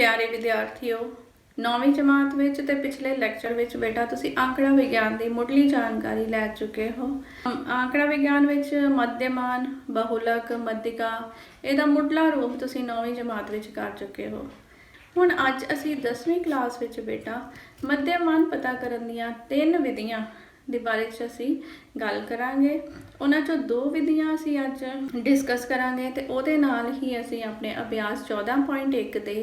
प्यारे विद्यार्थियों, 9वीं जमात विच ते पिछले लैक्चर विच बेटा तुसी आंकड़ा विज्ञान की मुढ़ली जानकारी लै चुके हो। आंकड़ा विज्ञान विच मध्यमान, बहुलक, मध्यिका इहदा मुढ़ला रूप तुसी 9वीं जमात विच कर चुके हो। हुण अज असी 10वीं क्लास विच बेटा मध्यमान पता करन दियां 3 विधियां दे बारे च असी गल करांगे। उन्हां चों 2 विधियां असी अज डिस्कस करांगे ते उहदे नाल ही असी अपने अभ्यास 14.1 दे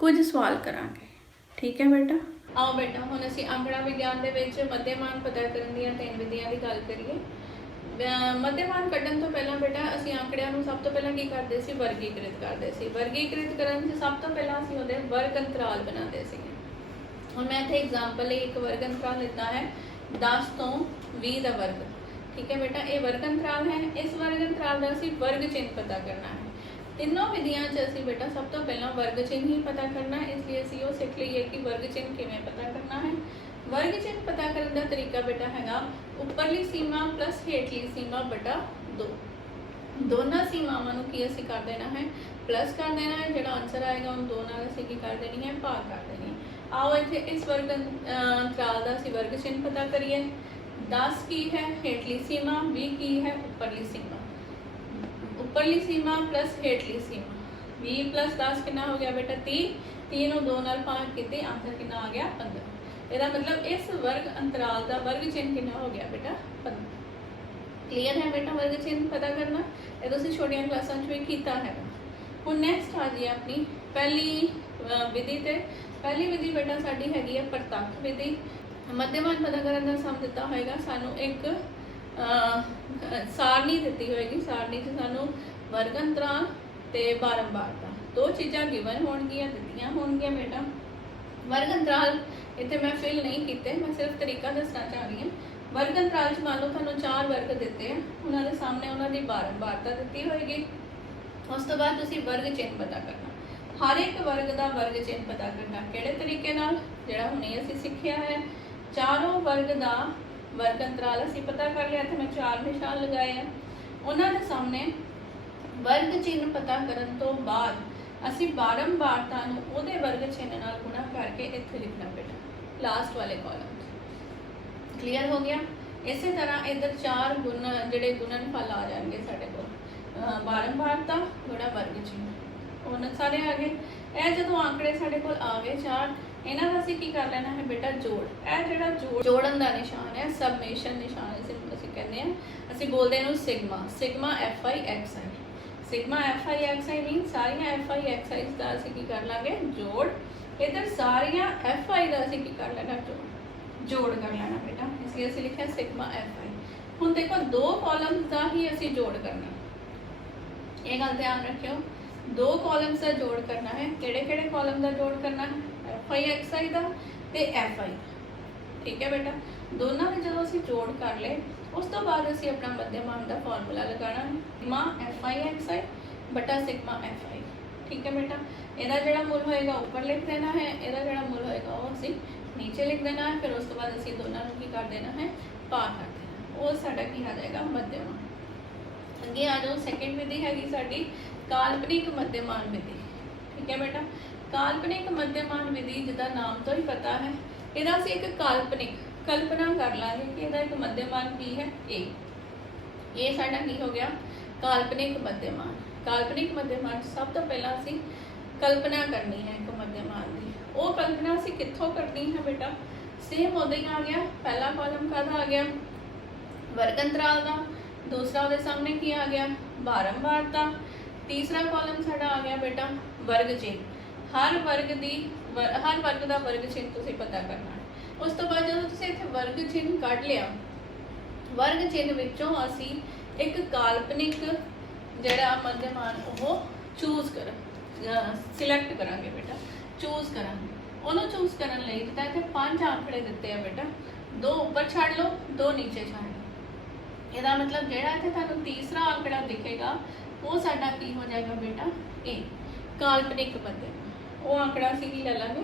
कुछ सवाल करांगे। ठीक है बेटा, आओ बेटा हुण असी आंकड़ा विज्ञान दे विच मध्यमान पता करन दियां 3 विधियां दी गल करिए। मध्यमान कड्ढण तो पहला बेटा असी आंकड़िਆਂ ਨੂੰ सब तो पहला की करते सी, वर्गीकृत करते सी। वर्गीकृत करन च सब तो पहला असी ਉਹਦੇ वर्ग अंतराल बनाते सी। ਹੁਣ मैं इत्थे एग्जांपल ਲਈ एक वर्ग अंतराल लिता है 10 ਤੋਂ 20 ਦਾ वर्ग। ठीक है बेटा, ये वर्ग अंतराल है। इस वर्ग अंतराल का असी वर्ग चिन्ह पता करना है। तीनों विधियां च असी बेटा सब तो पहला वर्ग चिन्ह ही पता करना, इसलिए असी वो सीख लीए कि वर्ग चिन्ह किवें पता करना है। वर्ग चिन्ह पता करने का तरीका बेटा हैगा उपरली सीमा प्लस हेठली सीमा बटा 2। दोनों सीमावां नूं की असी कर देना है, प्लस कर देना है। जिहड़ा आंसर आएगा उन दो नाल असी की कर देनी है, भाग कर देनी है। आओ इत्थे इस वर्ग अंतराल का असी वर्ग चिन्ह पता करिए। 10 की है हेठली सीमा, 20 की है उपरली सीमा। उपरली सीमा प्लस हेठली सीमा, 20 प्लस 10 कितना हो गया बेटा 30। 30 नूं 2 नाल भाग कीते, आंसर कितना आ गया 15। ਇਹਦਾ मतलब इस वर्ग अंतराल का वर्ग चिन्ह कितना हो गया बेटा 15। क्लीयर है बेटा वर्ग चिन्ह पता करना, ये तुसीं छोटियां क्लासां च भी कीता है। हुण नैक्सट आ जी अपनी पहली विधि ते। पहली विधि बेटा साडी हैगी है प्रत्यक्ष विधि। मध्यमान पता करन दा सम दिता होएगा सानू एक सारणी दिती होएगी। सारणी च सानू वर्ग अंतराल ते बारंबारता दो चीज़ां गिवन होणगियां, दित्तियां होणगियां बेटा। वर्ग अंतराल इत्थे मैं फिल नहीं किए, मैं सिर्फ तरीका दसना चाह रही हूँ। वर्ग अंतराल च मान लो तुहानू 4 वर्ग दिते हैं, उन्होंने सामने उन्होंने बारंबारता दी होएगी। उस तो बाद तुसीं वर्ग चिन्ह पता करना, हर एक वर्ग का वर्ग चिन्ह पता करना किहड़े तरीके नाल, जिहड़ा हुणे असीं सिੱਖਿਆ है। चारों वर्ग का वर्ग अंतराल असीं पता कर लिया, इत्थे मैं 4 निशान लगाए हैं। उन्होंने सामने वर्ग चिन्ह पता करन तो बाद असी बारंबारता नूं उहदे वर्ग चिन्ह नाल गुणा करके इत्थे लिखना बेटा लास्ट वाले कॉलम। क्लीयर हो गया। इसी तरह इधर 4 गुण जिहड़े गुणनफल आ जाएंगे साडे कोल, बारंबारता गुणा वर्ग चिन्ह उन सारे आ गए। यह जदों आंकड़े साडे कोल आ गए 4, इन्हां दा असीं की कर लेना है बेटा जोड़। यह जिहड़ा जोड़न दा निशान है, सबमेशन निशान असीं कहते हैं, असीं बोलते हैं sigma. Sigma FI/XI, sigma FI/XI mean सारिया FI/XI का असीं की कर लांगे जोड़। इधर सारिया FI का असीं की कर लेना जोड़ कर लेना बेटा, इसलिए असीं लिखा सिग्मा FI। हुण देखो 2 कॉलम्स का ही असीं जोड़ करना, ये गल ध्यान रखियो। 2 कॉलम्स का जोड़ करना है। किहड़े कॉलम का जोड़ करना है? FI/XI का ते FI। ठीक है बेटा, दोनों में जो असीं जोड़ कर ले उस तो बाद असीं अपना मध्यमान का फॉर्मूला लगाना है, सिग्मा FI/XI बटा सिग्मा FI। ठीक है बेटा, इहदा जिहड़ा मुल होएगा ऊपर लिख देना है, इहदा जिहड़ा मुल होएगा वो असीं नीचे लिख देना है। फिर उस तो बाद असीं दोनों को की कर देना है, भाग कर देना। वो साडा की आ जाएगा मध्यमान। अगे आ जाओ, सेकेंड विधि हैगी साडी काल्पनिक मध्यमान विधि। ठीक है बेटा, काल्पनिक मध्यमान विधि जिदा नाम तो ही पता है, इहदा असीं एक काल्पनिक कल्पना कर लांगे कि इहदा एक मध्यमान की है ए। ये साडा की हो गया काल्पनिक मध्यमान। काल्पनिक मध्यमान सब तो पहला असीं कल्पना करनी है एक मध्यमान की। वो कल्पना असीं कित्थों करनी है बेटा, सेम उदा ही आ गया। पहला कॉलम काहदा आ गया वर्ग अंतराल का, दूसरा उहदे सामने की आ गया बारंबारता, तीसरा कॉलम साडा आ गया बेटा वर्ग चिन्ह। हर वर्ग का वर्ग चिन्ह तुसीं पता करना है। उस तो बाद जो तुसीं इत्थे वर्ग चिन्ह कढ लिया, वर्ग चिन्ह विचों असीं एक काल्पनिक जिहड़ा मध्यमान वो चूज कर सिलेक्ट करांगे बेटा, चूज करांगे। उन्होंने चूज करन लई जिद्दां इत्थे 5 आंकड़े दिते हैं बेटा, 2 ऊपर छड़ लो, 2 नीचे छड़ लो। इसदा मतलब जिहड़ा इत्थे तुहानूं तीसरा आंकड़ा दिखेगा वो साडा की हो जाएगा बेटा ए, काल्पनिक मध्यमान। वो आंकड़ा असीं की ले लांगे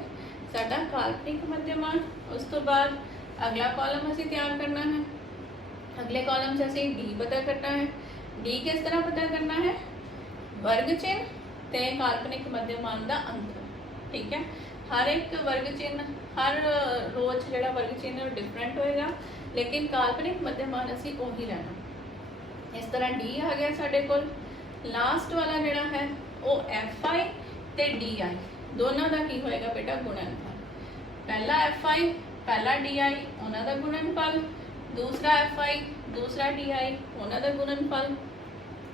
साडा काल्पनिक मध्यमान। उस तो बाद अगला कॉलम असीं तैयार करना है। अगले कॉलम से असीं डी पता करना है। डी किस तरह पता करना है? वर्ग चिन्ह ते काल्पनिक मध्यमान का अंतर। ठीक है। हर एक वर्ग चिन्ह हर रोज जो वर्ग चिन्ह डिफरेंट होएगा, लेकिन काल्पनिक मध्यमान असी उही लेना। इस तरह डी आ गया साडे कोल। लास्ट वाला जिहड़ा है वो एफ आई ते डी आई दोनों का की होएगा बेटा गुणनफल। पहला एफ आई पहला डी आई उन्हों का गुणनफल, दूसरा एफ आई दूसरा डी आई उन्हों का गुणनफल।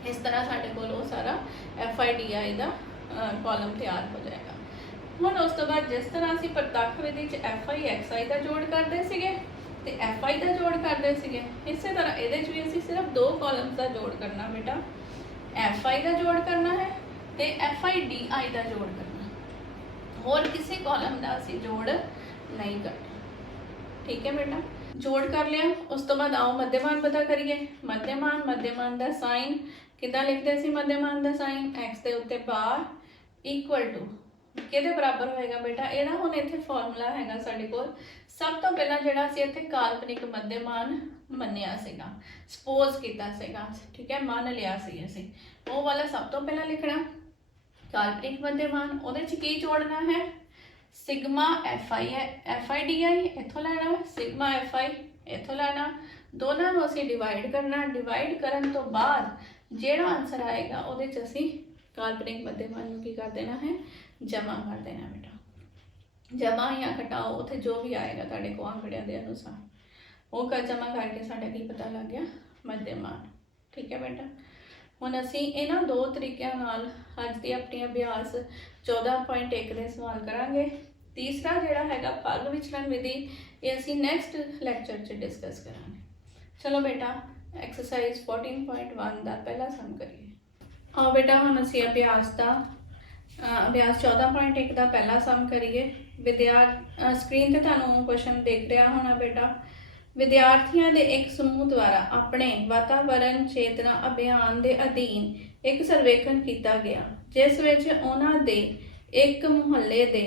इस तरह साडे कोल वो सारा एफ आई डी आई का कॉलम तैयार हो जाएगा। हुण उस तो बाद जिस तरह असीं प्रत्यक्ष विधि च एफ आई एक्स आई का जोड़ करते सीगे ते एफ आई का जोड़ करते सीगे, इस तरह ये भी असीं सिर्फ दो कॉलम्स का जोड़ करना बेटा, एफ आई का जोड़ करना है ते एफ आई डी आई का जोड़ करना, होर किसी कॉलम का असीं जोड़ नहीं करना। ठीक है बेटा, जोड़ कर लिया। उस तो बाद आओ मध्यमान पता करिए। मध्यमान मध्यमान का साइन किदा लिखते सी, मध्यमान का साइन एक्स के उत्ते बार इक्वल टू किहदे बराबर होएगा बेटा, इहदा हुण इत्थे फॉर्मूला हैगा साडे कोल। सब तो पहला जिहड़ा असीं इत्थे काल्पनिक मध्यमान मन्निया सीगा, सपोज कीता सीगा, ठीक है, मान लिया सी असीं, वो वाला सब तो पहला लिखना काल्पनिक मध्यमान। उहदे च की जोड़ना है, सिग्मा एफ आई डी आई इत्थों लैना, सिग्मा एफ आई इत्थों लैना, दोनों को असीं डिवाइड करना। डिवाइड करन तो बाद जिहड़ा आंसर आएगा उहदे च असीं काल्पनिक मध्यमान नूं की कर देना है, जमा कर देना बेटा। जमा या घटाओ उत्थे जो भी आएगा तुहाडे को आंकड़ियां के अनुसार वो कर जमा करके साडा की पता लग गया, मध्यमान। ठीक है बेटा, हुण असीं इन्हां दो तरीकों नाल अज दी अपनी अभ्यास 14.1 दे सवाल करांगे। तीसरा जिहड़ा हैगा पग विचलन विधि, ये असीं नैक्सट लैक्चर च डिस्कस करांगे। चलो बेटा, एक्सरसाइज 14.1 का पहला सम करिए। आओ बेटा, हुण असीं अभ्यास का अभ्यास 14.1 का पहला सम करिए। स्क्रीन ते तुहानूं क्वेश्चन दिख रहा होना बेटा। विद्यार्थियों के एक समूह द्वारा अपने वातावरण चेतना अभियान के अधीन एक सर्वेखण किया गया, जिस विच उन्हां दे एक मुहल्ले के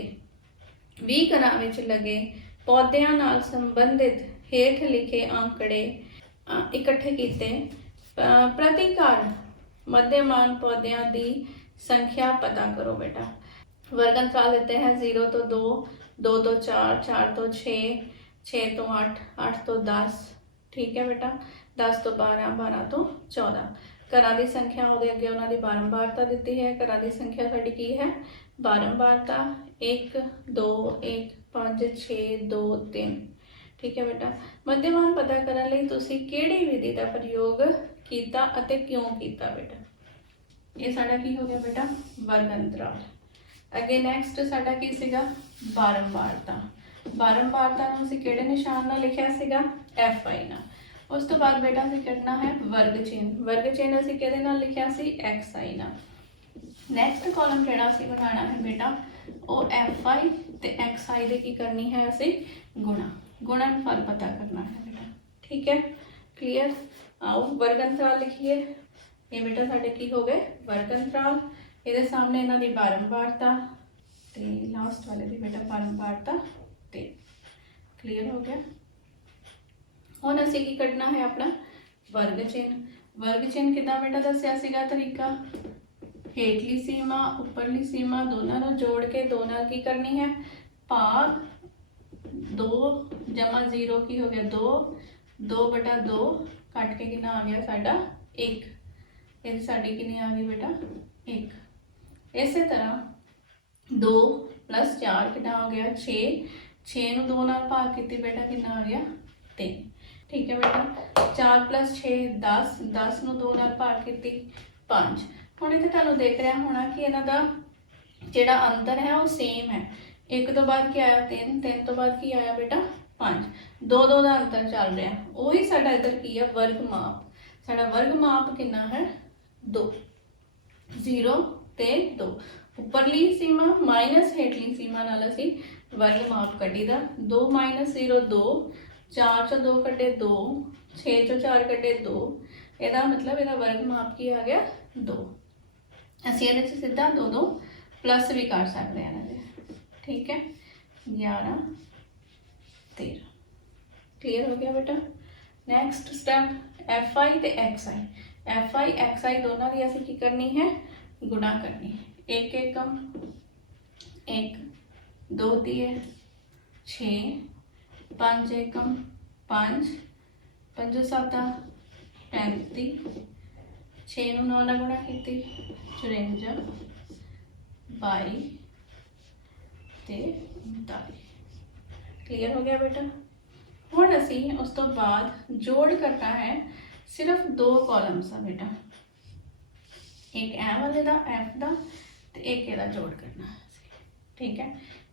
20 घरां विच लगे पौधों नाल संबंधित हेठ लिखे आंकड़े इकट्ठे किए। प्रति घर मध्यमान पौधों की संख्या पता करो बेटा। वर्ग अंतराल देते हैं 0 तो 2, 2 तो 4, 4 तो 6, 6 तो 8, 8 तो 10। ठीक है बेटा, 10 तो 12, 12 तो 14। घरां की संख्या उहदे अगे उन्हां दी बारंबारता दी है। घरां की संख्या साडी की है बारंबारता 1 2 1 5 6 2 3। ठीक है बेटा, मध्यमान पता करने लई तुसीं किहड़ी विधि का प्रयोग कीता अते क्यों कीता बेटा। ये साडा की हो गया बेटा, वर्ग अंतराल। अगे नैक्सट साडा की सीगा, बारंबारता। बारंबारता नूं असीं किहड़े निशान नाल लिखिया सीगा, एफ आई नाल। उस तो बाद बेटा असीं करना है वर्ग चिन्ह। वर्ग चिन्ह असीं किहदे नाल लिखिया सी, एक्स आई नाल। नैक्सट कॉलम जिहड़ा असीं बनाना है बेटा, वो एफ आई ते एक्स आई दे की करनी है असीं गुणा, गुणनफल पता करना है बेटा। ठीक है, क्लीयर। आओ वर्ग अंतराल लिखिए। ये बेटा साडे की हो गए वर्ग अंतराल, ये सामने इन्हां दी बारंबारता ते लास्ट वाले दी बेटा बारंबारता 3। क्लीयर हो गया। हुण असीं की कढना है अपना वर्ग चिन्ह। वर्ग चिन्ह किदां बेटा दस्सिया सीगा तरीका, हेठली सीमा उपरली सीमा दोनों को जोड़ के दो नाल की करनी है, भाग 2 जमा 0 की हो गया 2, 2/2 कट के कितना आ गया साडा 1। ये साड़ी कितनी आ गई बेटा 1। इस तरह 2 + 4 कितना हो गया 6, 6 नूं 2 नाल भाग कीती बेटा कितना आ गया 3। ठीक है बेटा, 4 + 6 10, 10 नूं 2 नाल भाग कीती 5। हुण इत्थे तुहानूं देख रहा होना कि इन्हां दा जिहड़ा अंतर है वो सेम है। 1 तो बाद क्या आया 3, 3 तो बाद की आया बेटा 5, 2 2 का अंतर चल रहा है। वही साडा इधर की है वर्ग माप। साडा वर्ग माप कितना है 2, 0 ते 2। उपरली सीमा माइनस हेठली सीमा नाल असीं वर्ग माप कड्ढी दा। 2 - 0 2, 4 चों 2 कटे 2, 6 चों 4 कटे 2। ਇਹਦਾ मतलब ਇਹਦਾ वर्ग माप की आ गया 2। ਅਸੀਂ ਇਹਦੇ ਚ ਸਿੱਧਾ 2 2 प्लस भी कर सकते हैं। ठीक है, 11 13। क्लियर हो गया बेटा। नैक्सट स्टैप एफ आई ते X I. F I X I दोनों की असीं की करनी है गुणा करनी है। 1 एकम 1 2 दिए 6, 5 एकम 5, 5 7 35, 6 ਨੂੰ 9 ਨਾਲ ਗੁਣਾ ਕੀਤੀ 54, 22 ਤੇ 39। क्लियर हो गया बेटा। हुण असी उस तो बाद जोड़ करना है, सिर्फ 2 कॉलम्स आ बेटा, एक ए वाले दा एफ दा ते एक इहदा जोड़ करना है। ठीक है,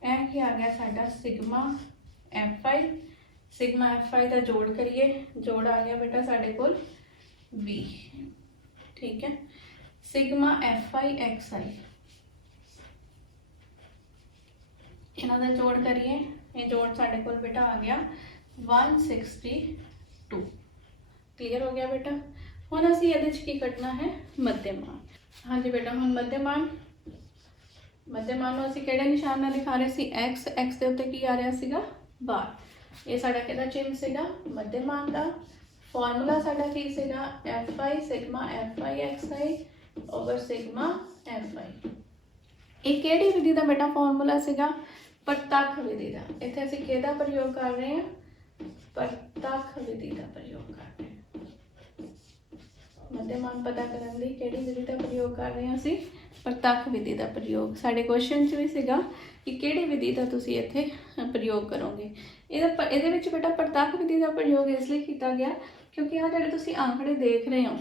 यह की आ गया साडा sigma F I. Sigma F आई का जोड़ करिए, जोड़ आ गया बेटा साडे कोल बी। ठीक है, सिग्मा एफ आई एक्स आई, इन्हां दा जोड़ करिए, ये जोड़ साडे कोल बेटा आ गया 162। क्लियर हो गया बेटा। हुण असीं इहदे च की कटना है, मध्यमान। हाँ जी बेटा, हुण मध्यमान नूं असीं किहड़े निशान नाल लिखा रहे सी, एक्स, एक्स दे उत्ते की आ रहा सीगा बार। ये साडा किहदा चिन्ह सीगा, मध्यमान दा। फॉर्मूला साडा की सीगा, F I sigma F I X I over sigma F आई। ये किहड़ी विधि दा बेटा फॉर्मूला सीगा, प्रत्यक्ष विधि का। इत्थे असीं किहदा प्रयोग कर रहे हैं, प्रत्यक्ष विधि का प्रयोग कर रहे हैं। मध्यमान पता करने दी किहड़ी विधि का प्रयोग कर रहे हैं असीं, प्रत्यक्ष विधि का प्रयोग। साडे क्वेश्चन च भी सीगा कि किहड़ी विधि का तुसीं इत्थे प्रयोग करोगे। इहदे विच बेटा प्रत्यक्ष विधि का प्रयोग इसलिए किया गया क्योंकि आ जिहड़े तुसीं आंकड़े देख रहे हो,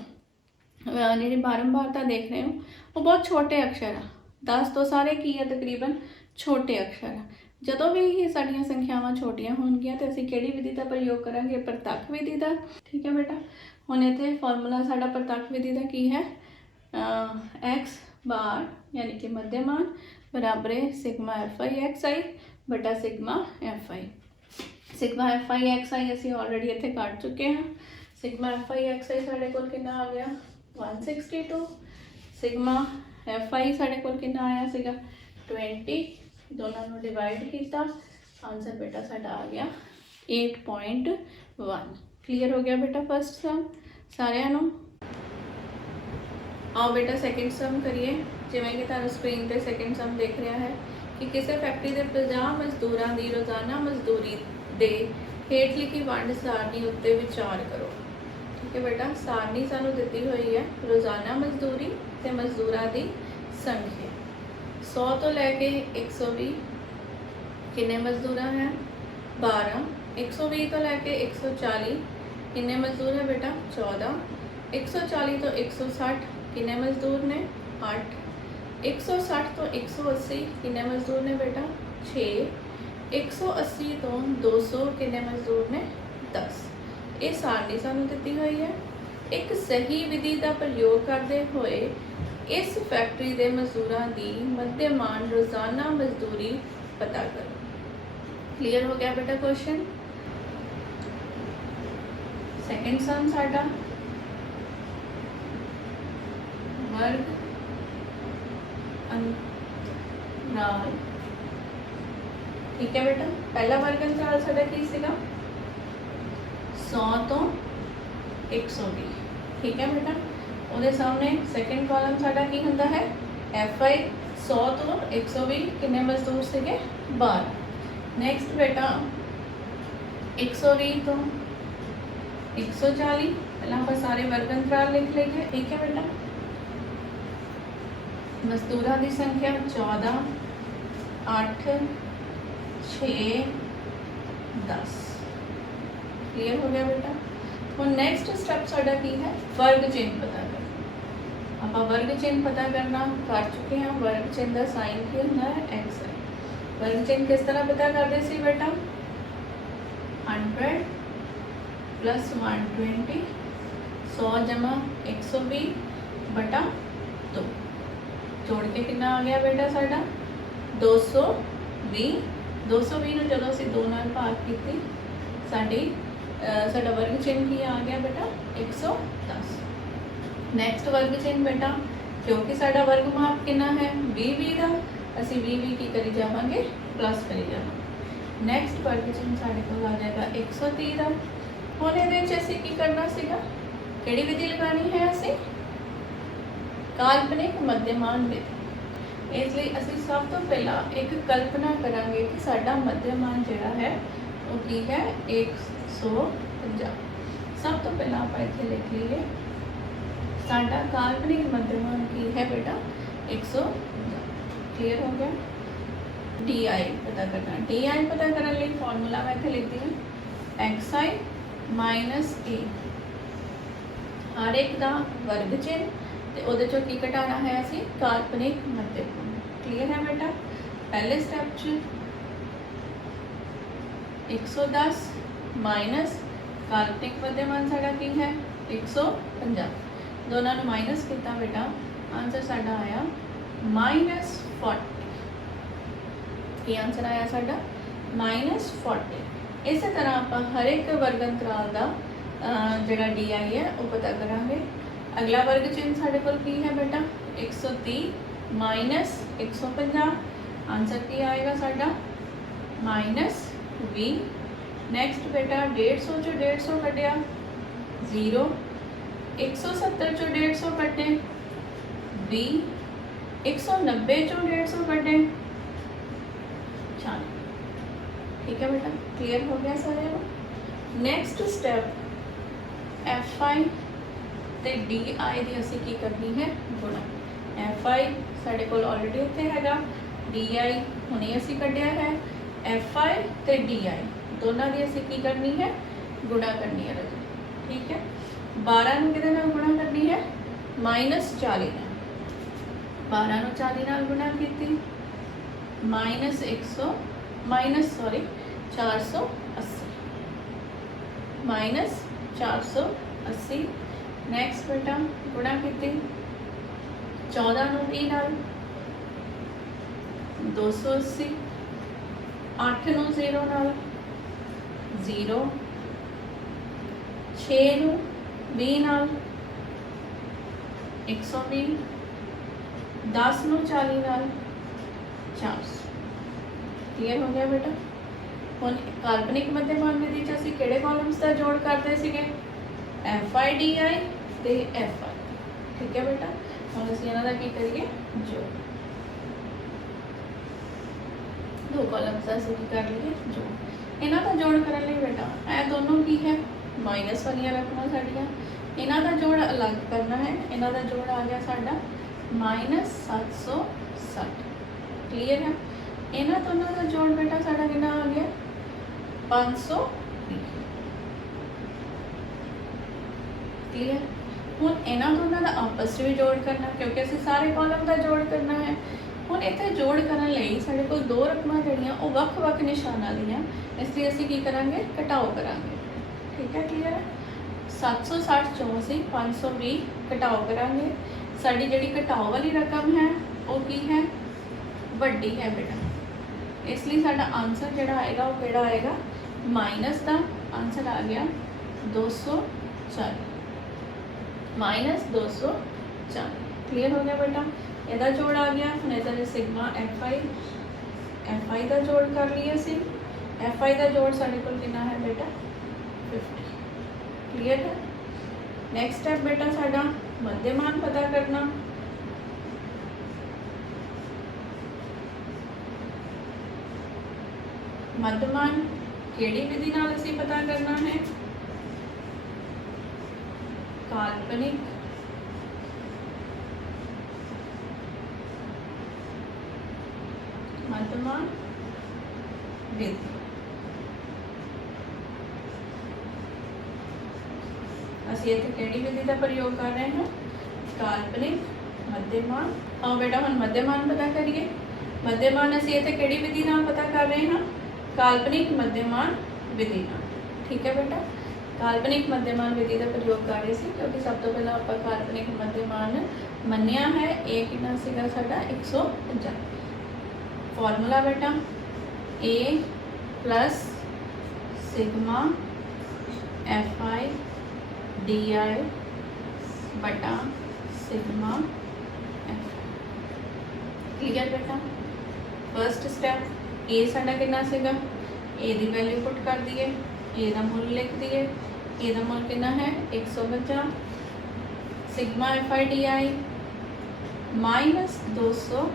जिहड़ी बारंबारता देख रहे हो, वो बहुत छोटे अक्षर आ। 10 तो सारे की है तकरीबन छोटे अक्षर आ। जदों भी ये साड़ियाँ संख्यावां छोटियां होणगियां ते असीं किहड़ी विधि का प्रयोग करांगे, प्रत्यक्ष विधि का। ठीक है बेटा, हुण इत्थे फॉर्मूला साडा प्रत्यक्ष विधि का की है, एक्स बार यानी कि मध्यमान बराबर है sigma F I X I बटा sigma F I. Sigma F I X I असीं ऑलरेडी इत्थे कट चुके हैं। Sigma F I X I साडे कोल कितना आ गया 162। सिग्मा एफ आई साडे कोल कितना आया सीगा 20। दोनों को डिवाइड किया, आंसर बेटा साडा आ गया 8.1। क्लियर हो गया बेटा फर्स्ट सम सारिਆਂ ਨੂੰ। आओ बेटा सैकेंड सम करिए। जिवें कि तुहानूं स्क्रीन पे सैकेंड सम दिख रहा है कि किसी फैक्ट्री के 50 मजदूरों की रोज़ाना मजदूरी दे हेठ लिखी वंड सारणी उत्ते विचार करो। ठीक है बेटा, सारणी सानूं दित्ती हुई है रोज़ाना मजदूरी ते मजदूरों की संख्या। 100 तो लैके 120 किन्ने मजदूर हैं 12। 120 तो लैके 140 किन्ने मजदूर है बेटा 14। 140 तो 160 किन्ने मजदूर ने 8। 160 तो 180 किन्ने मजदूर ने बेटा 6। 180 तो 200 किन्ने मजदूर ने 10। ये सारणी सानूं दित्ती हुई है। एक सही विधि का प्रयोग करते हुए इस फैक्ट्री के मजदूरों की मध्यमान रोज़ाना मजदूरी पता करो। क्लियर हो गया बेटा क्वेश्चन। सेकंड सम साडा वर्ग अंतराल। ठीक है बेटा, पहला वर्ग अंतराल साडा की सीगा 100 तो 120। ठीक है बेटा, ਉਹਦੇ सामने सैकेंड कॉलम साडा की हुंदा है एफ आई 100 तो 120 किन्ने मजदूर सीगे 12। नैक्सट बेटा 120 तो 140 पहला आप सारे वर्ग अंतराल लिख लेंगे। ठीक है बेटा, मजदूरों की संख्या 14 8 6 10। क्लियर हो गया बेटा। ਹੁਣ नैक्सट स्टैप साडा की है वर्ग चिन्ह पता करना। आप वर्ग चिन्ह पता करना कर चुके हैं। वर्ग चिन्ह का साइन की होंदा है एक्स है। वर्ग चिन्ह किस तरह पता करते सी बेटा 100 प्लस 120 100 जमा 120 बटा 2 जोड़ के कितना आ गया बेटा साडा 220। 220 ਨੂੰ ਜਦੋਂ ਅਸੀਂ 2 ਨਾਲ ਭਾਗ ਕੀਤੀ साडा वर्ग चिन्ह की आ गया बेटा 110। नैक्सट वर्ग चिन्ह बेटा क्योंकि साडा वर्ग माप कितना है 20 का, असी 20 की करी जावांगे प्लस करी जावांगे। नैक्सट वर्ग चिन्ह साडे कोल आ जाएगा 130 का। हुण इहदे विच असीं की करना सीगा, किहड़ी विधि लगानी है असीं काल्पनिक मध्यमान विधि। इसलिए असीं सब तो पहला एक कल्पना करांगे कि साडा मध्यमान जिहड़ा है वो की है 150। सब तो पहला आप इत्थे लिख लीए साडा काल्पनिक मध्यमान की है बेटा 150। क्लियर हो गया। डी आई पता करना, डी आई पता करने लिए फॉर्मूला मैं इत्थे लिखती हूँ एक्स आई माइनस ए हर एक का वर्ग चिन्ह ते उहदे चों की घटाना है असीं काल्पनिक मध्यमान। क्लियर है बेटा। पहले स्टैप च 110 माइनस काल्पनिक मध्यमान साडा की है 150। दोनों ने माइनस किया बेटा आंसर साडा आया -40। की आंसर आया साडा -40। इस तरह आप हर एक वर्ग अंतराल का जिहड़ा डी आई है वो पता करांगे। अगला वर्ग चिन्ह साडे कोल की है बेटा 130 माइनस 150। आंसर की आएगा साडा -20। नेक्स्ट बेटा 150 चो 150 कटिया 0। 170 चो 150 कटे 20। 190 चो 150 कटे 40। ठीक है बेटा। क्लियर हो गया सारे को। नेक्स्ट स्टेप एफ आई ते डी आई दी असीं की करनी है गुणा। एफ आई साडे कोल ऑलरेडी उत्थे हैगा, डी आई हुणे असीं कढिया है। एफ आई ते डी आई दोनों की असीं की करनी है गुणा करनी है राजा। ठीक है। 12 नूं किहदे नाल गुणा करनी है -40 नाल। 12 नूं 40 नाल गुणा कीती -480 -480। नैक्सट बेटा गुणा की 14 नूं 30 नाल 280। 8 नूं 0 नाल 0। 6 नूं 20 नाल 120। 10 नूं 40 नाल 400। क्लियर हो गया बेटा। हुण काल्पनिक मध्यमान विधि च असीं किहड़े कॉलम्स का जोड़ करते सीगे एफ आई डी आई ते एफ आई। ठीक है बेटा। हुण असीं इन्हां दा की करिए जोड़। दो कॉलम्स का असीं की कर लईए जोड़। इन्हां दा जोड़ करन लई बेटा ए दोनों की है माइनस वालियां रकमां साडियां, इन्हां दा जोड़ अलग करना है। इन्हां दा जोड़ आ गया साडा -760। क्लियर है। इन्हां दोनों का जोड़ बेटा साडा कितना आ गया 520। क्लियर। हुण इन्हां दोनों का आपस में जोड़ करना क्योंकि असीं सारे कॉलम का जोड़ करना है। हुण इत्थे जोड़ करन लई साडे कोल दो रकमां जिहड़ियां वो वख-वख निशानां दियां, इसलिए असीं की करांगे घटाओ करांगे। ठीक है। क्लियर है। 760 चों असीं 520 घटाओ करांगे। साडी जिहड़ी घटाओ वाली रकम है वो की है वड्डी है बेटा, इसलिए साडा आंसर जिहड़ा आएगा वो किहड़ा आएगा माइनस का आंसर आ गया 240 -240। क्लियर हो गया बेटा। ਇਹਦਾ जोड़ आ गया। ਹੁਣ ਇਹਦਾ सिग्मा एफ आई का जोड़ कर लिए असी। एफ आई का जोड़ साढ़े को कितना है बेटा 50। क्लियर है। नैक्सट स्टैप बेटा साडा मध्यमान पता करना। मध्यमान केड़ी विधि नाल असीं पता करना है काल्पनिक मध्यमान विधि। असीं इत्थे केड़ी विधि का प्रयोग कर रहे हैं काल्पनिक मध्यमान। आओ बेटा हम मध्यमान पता करिए। मध्यमान असीं इत्थे केड़ी विधि नाल पता कर रहे हैं काल्पनिक मध्यमान विधि नाल। ठीक है बेटा। काल्पनिक मध्यमान विधि का प्रयोग कर रहे थे क्योंकि सब तो पहला आप काल्पनिक मध्यमान मन्निया है। ए कितना सीगा साडा 150। फॉर्मूला बेटा A plus sigma F I D I बटा सिग्मा एफ। क्लियर बेटा। फर्स्ट स्टैप ए साडा कितना सीगा ए दी वैल्यू पुट कर दिए, ए दा मुल लिख दिए। ए दा मुल कितना है 150। सिग्मा एफ आई डी आई -240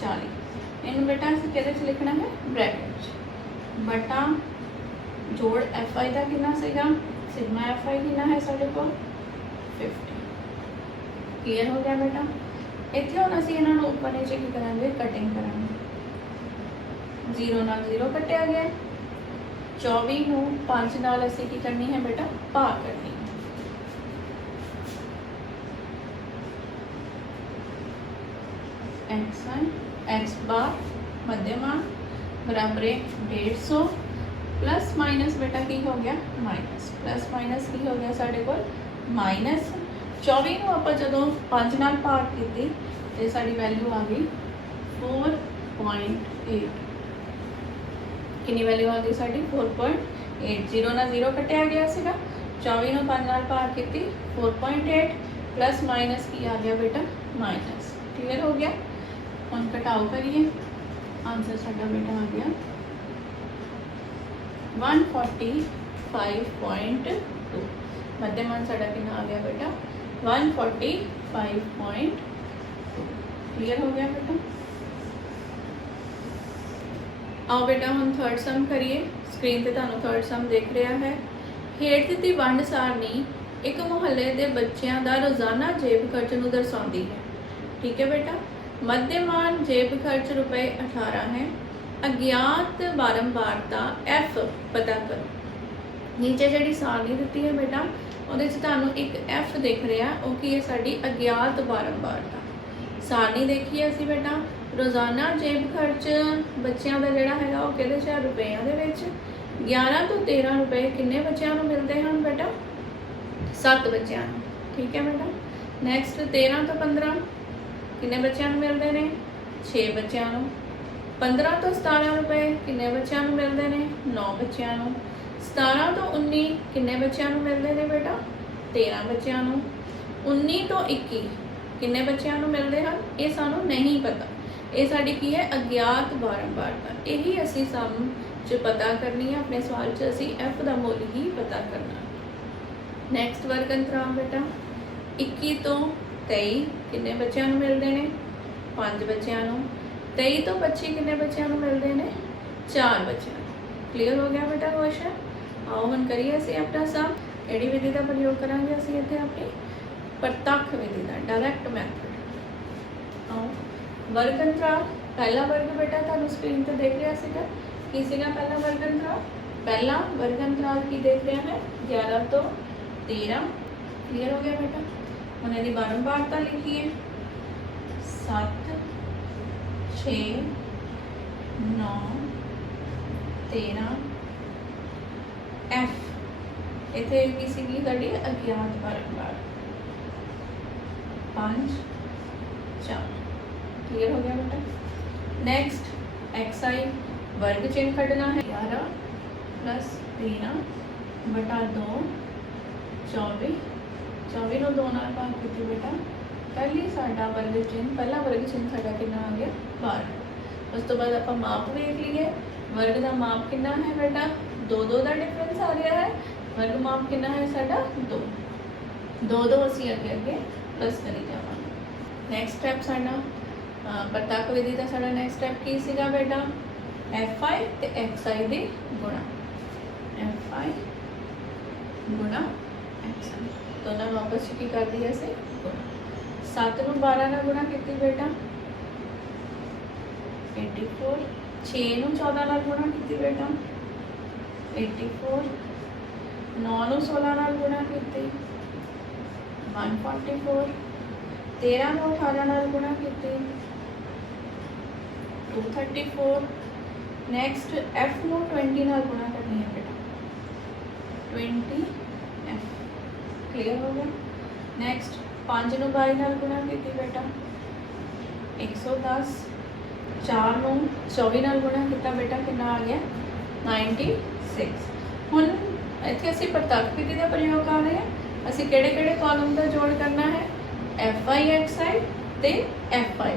40 इनू बेटा असीं किहदे च लिखना है ब्रैकेट च बटा जोड़ एफ आई का कितना सीगा सिग्मा एफ आई कितना है साढ़े को 50 क्लीयर हो गया बेटा। इत्थे हुण असीं इन्हां नूं उपर नीचे की करांगे कटिंग करांगे 0 नाल 0 कटिया गया 24 नूं 5 नाल असीं की करनी है बेटा भाग करनी है एक्स वन एक्स बार मध्यमान बराबर 150 प्लस माइनस बेटा की हो गया माइनस प्लस माइनस की हो गया साढ़े को माइनस 24 ਨੂੰ ਆਪਾਂ ਜਦੋਂ 5 ਨਾਲ ਭਾਗ ਕੀਤੀ ਤੇ ਸਾਡੀ ਵੈਲਿਊ ਆ ਗਈ 4.8 ਕਿੰਨੀ ਵੈਲਿਊ ਆ ਗਈ ਸਾਡੀ 4.8 0 ਨਾਲ 0 ਕੱਟਿਆ ਗਿਆ ਸੀਗਾ 24 ਨੂੰ 5 ਨਾਲ ਭਾਗ ਕੀਤੀ 4.8 प्लस माइनस की आ गया बेटा माइनस क्लियर हो गया। हम घटाओ करिए आंसर साडा बेटा आ गया 145.2 मध्यमान साडा कितना आ गया बेटा 145.2 क्लियर हो गया बेटा। आओ बेटा हम थर्ड सम करिए स्क्रीन पे तुहानू थर्ड सम दिख रहा है। हेठ दित्ती वंड सारणी एक मुहल्ले के बच्चों का रोज़ाना जेब खर्च नूं दर्शाती है। ठीक है बेटा। मध्यमान जेब खर्च रुपए 18 है। अज्ञात बारंबारता एफ पता करो। नीचे जी सारणी दी है बेटा उहदे च तुहानू एक एफ दिख रहा वो की है साडी अज्ञात बारंबारता। सारणी देखिए असी बेटा रोज़ाना जेब खर्च बच्चों का जोड़ा है वो कि रुपया के 11 तो 13 रुपए किन्ने बच्चों को मिलते हैं बेटा 7 बच्चों। ठीक है बेटा। नैक्सट 13 तो 15 किन्ने बच्चों को मिलते हैं 6 बच्चों। 15 तो 17 रुपए किन्ने बच्चों को मिलते हैं 9 बच्चों। 17 तो 19 किन्ने बच्चों को मिलते हैं बेटा 13 बच्चों। 19 तो 21 किन्ने बच्चों को मिलते हैं ये सानू नहीं पता। ये साडी की है अज्ञात बारंबारता। यही असी सम च पता करनी है। अपने सवाल च असी एफ का मुल ही पता करना। नैक्सट वर्ग अंतराल बेटा 21 तो 23 किन्ने बच्चों को मिलते हैं 5 बच्चों। 23 तो 25 किन्ने बच्चों को मिलते हैं 4 बच्चों। क्लीयर हो गया बेटा क्वेश्चन। आओ हम करिए असी अपना सम किहड़ी विधि का प्रयोग करांगे असी इत्थे अपनी प्रत्यक्ष विधि का डायरैक्ट मैथड। आओ वर्ग अंतराल पहला वर्ग बेटा तुहानू स्क्रीन पर देख रहा सीगा की सीगा पहला वर्ग अंतराल। पहला वर्ग अंतराल की देख रहा है 11 तो 13। क्लियर हो गया बेटा। हम यदि बारंबारता लिखिए 7 6 9 13 एफ इत्थे की सीगी साडी अज्ञात बारंबार 5 4। क्लियर हो गया बेटा। नेक्स्ट एक्स आई वर्ग चिन्ह कढ़ना है 11 प्लस 13 बटा 2 24। 24 नूं 2 नाल भाग कीती बेटा पहली साडा वर्ग चिन्ह पहला वर्ग चिन्ह साडा कितना आ गया 12। उस तो बाद आपां माप देख लीए। वर्ग का माप कितना है बेटा 2 2 का डिफरेंस आ गया है। वर्ग माप कितना है साडा 2 2 2 असीं अगे अगे प्लस करी जावांगे। नैक्सट स्टैप साडा प्रत्यक्ष विधि का साडा नैक्सट स्टैप की सीगा बेटा एफ आई ते एक्स आई दे गुणा एफ आई गुणा एक्स आई दोनों वापस की कर दिया से गुणा 7 नूं 12 नाल गुणा कीती बेटा 84। 6 नूं 14 नाल गुणा कीती बेटा 84। 9 नूं 16 नाल गुणा कीती 144। 13 नूं 18 नाल गुणा कीती 234। नैक्सट एफ नूं 20 नाल गुणा करनी है बेटा 20 एफ। क्लियर हो गया। नैक्सट 5 नूं 22 नाल गुणा कीती बेटा 110। 4 नूं 24 नाल गुणा किया बेटा कितना आ गया 96। हुण इत्थे असीं प्रत्यक्ष विधि का प्रयोग कर रहे हैं। असीं किहड़े कॉलम का जोड़ करना है एफ आई एक्स आई ते एफ आई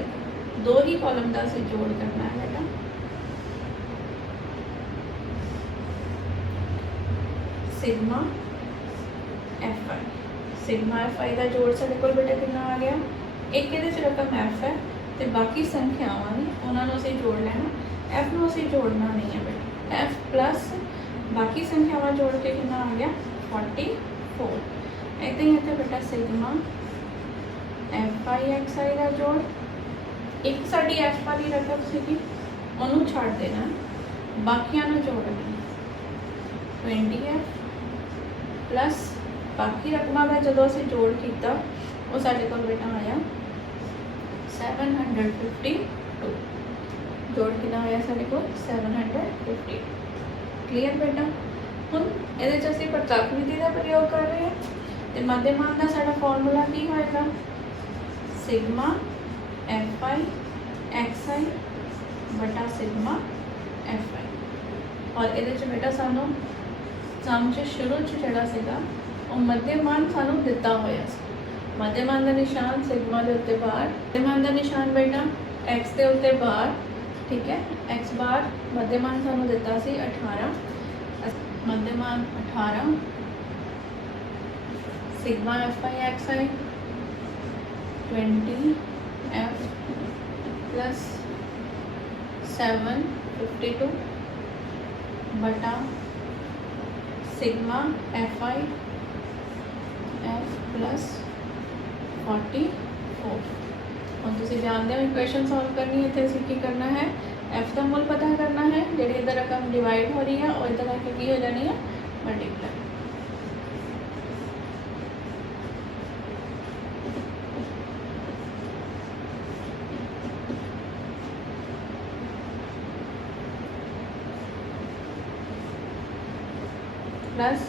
दो ही कॉलम का असीं जोड़ करना है बेटा। सिग्मा एफ आई का जोड़ साडे कोल बेटा कितना आ गया एक इहदे च रकम एफ है ਤੇ ਬਾਕੀ ਸੰਖਿਆਵਾਂ ਨੇ ਉਹਨਾਂ ਨੂੰ ਅਸੀਂ ਜੋੜ ਲੈਣਾ। f ਨੂੰ ਅਸੀਂ ਜੋੜਨਾ ਨਹੀਂ ਹੈ ਬੇਟਾ। f ਪਲੱਸ ਬਾਕੀ ਸੰਖਿਆਵਾਂ ਜੋੜ ਕੇ ਕਿੰਨਾ ਆ ਗਿਆ 44। ਇੱਦਾਂ ਹੀ ਇੱਥੇ ਬੇਟਾ ਸਿਗਮਾ fi ਦਾ ਜੋੜ, ਇੱਕ ਸਾਡੀ f ਵਾਲੀ ਰਕਮ ਸੀਗੀ ਉਹਨੂੰ ਛੱਡ ਦੇਣਾ, ਬਾਕੀਆਂ ਨੂੰ ਜੋੜਨਾ 20f प्लस बाकी रकमां का जो असी जोड़ किया वो साढ़े को बेटा आया 752। जोड़ कितना आया साढ़े को 750। क्लीयर बेटा। हुण इहदे च असीं प्रत्यक्ष विधि का प्रयोग कर रहे हैं तो मध्यमान का साडा फॉर्मूला की होएगा सिग्मा fi xi बटा सिग्मा fi। और इहदे च बेटा सानू सम च शुरू च जिहड़ा सीगा वो मध्यमान सानू दिता होया सी। मध्यमान का निशान सिग्मा के उत्ते बार, मध्यमान का निशान बेटा एक्स के उत्ते बार, ठीक है। एक्स बार मध्यमान सानू दिता सी 18, मध्यमान 18 sigma fi xi 20f plus 752 बटा सिग्मा fi f प्लस 44। हम तुम जानते हो इक्वेशन सॉल्व करनी है तो असीं की करना है f का मुल पता करना है, जी इधर रकम डिवाइड हो रही है और इधर आके की हो जानी है मल्टीप्लाई। प्लस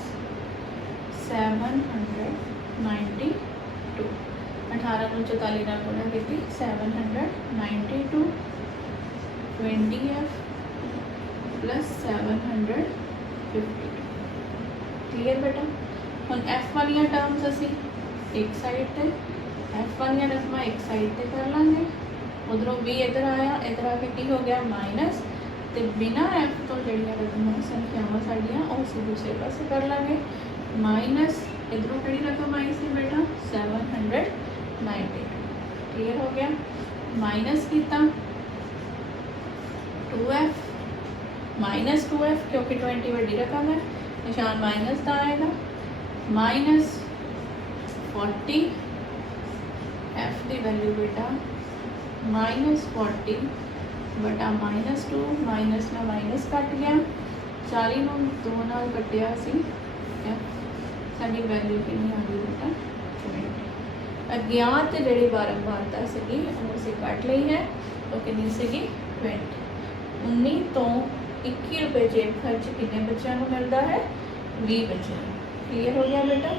792, 18 को 44 ना गुणा की 792 20f प्लस 750। क्लीयर बेटा। हम f वाली टर्म्स असी एक साइड पे, f वाली रकम एक साइड पे कर लाँगे, उधरों b इधर आया, इधर आके की हो गया माइनस, तो बिना f तो जड़िया रकम संख्यावां साड़ियाँ उसी दूसरे पास कर लाँगे माइनस इधरों कड़ी रकम आई सी बेटा 792। क्लियर हो गया। माइनस किया 2f, माइनस 2f क्योंकि 20 वड्डी रकम है, निशान माइनस का आएगा, माइनस 40 f की वैल्यू बेटा माइनस 40 बटा -2, माइनस ना माइनस कट गया, 40 नूं 2 नाल कटिया सी साडी वैल्यू कितनी आ गई बेटा 20। अज्ञात जिहड़ी बारंबारता सीगी वो असीं कट लई है तो कितनी सीगी 20। 19 तो 21 रुपए जेब खर्च कितने बच्चों को मिलता है 20 बच्चों। क्लियर हो गया बेटा।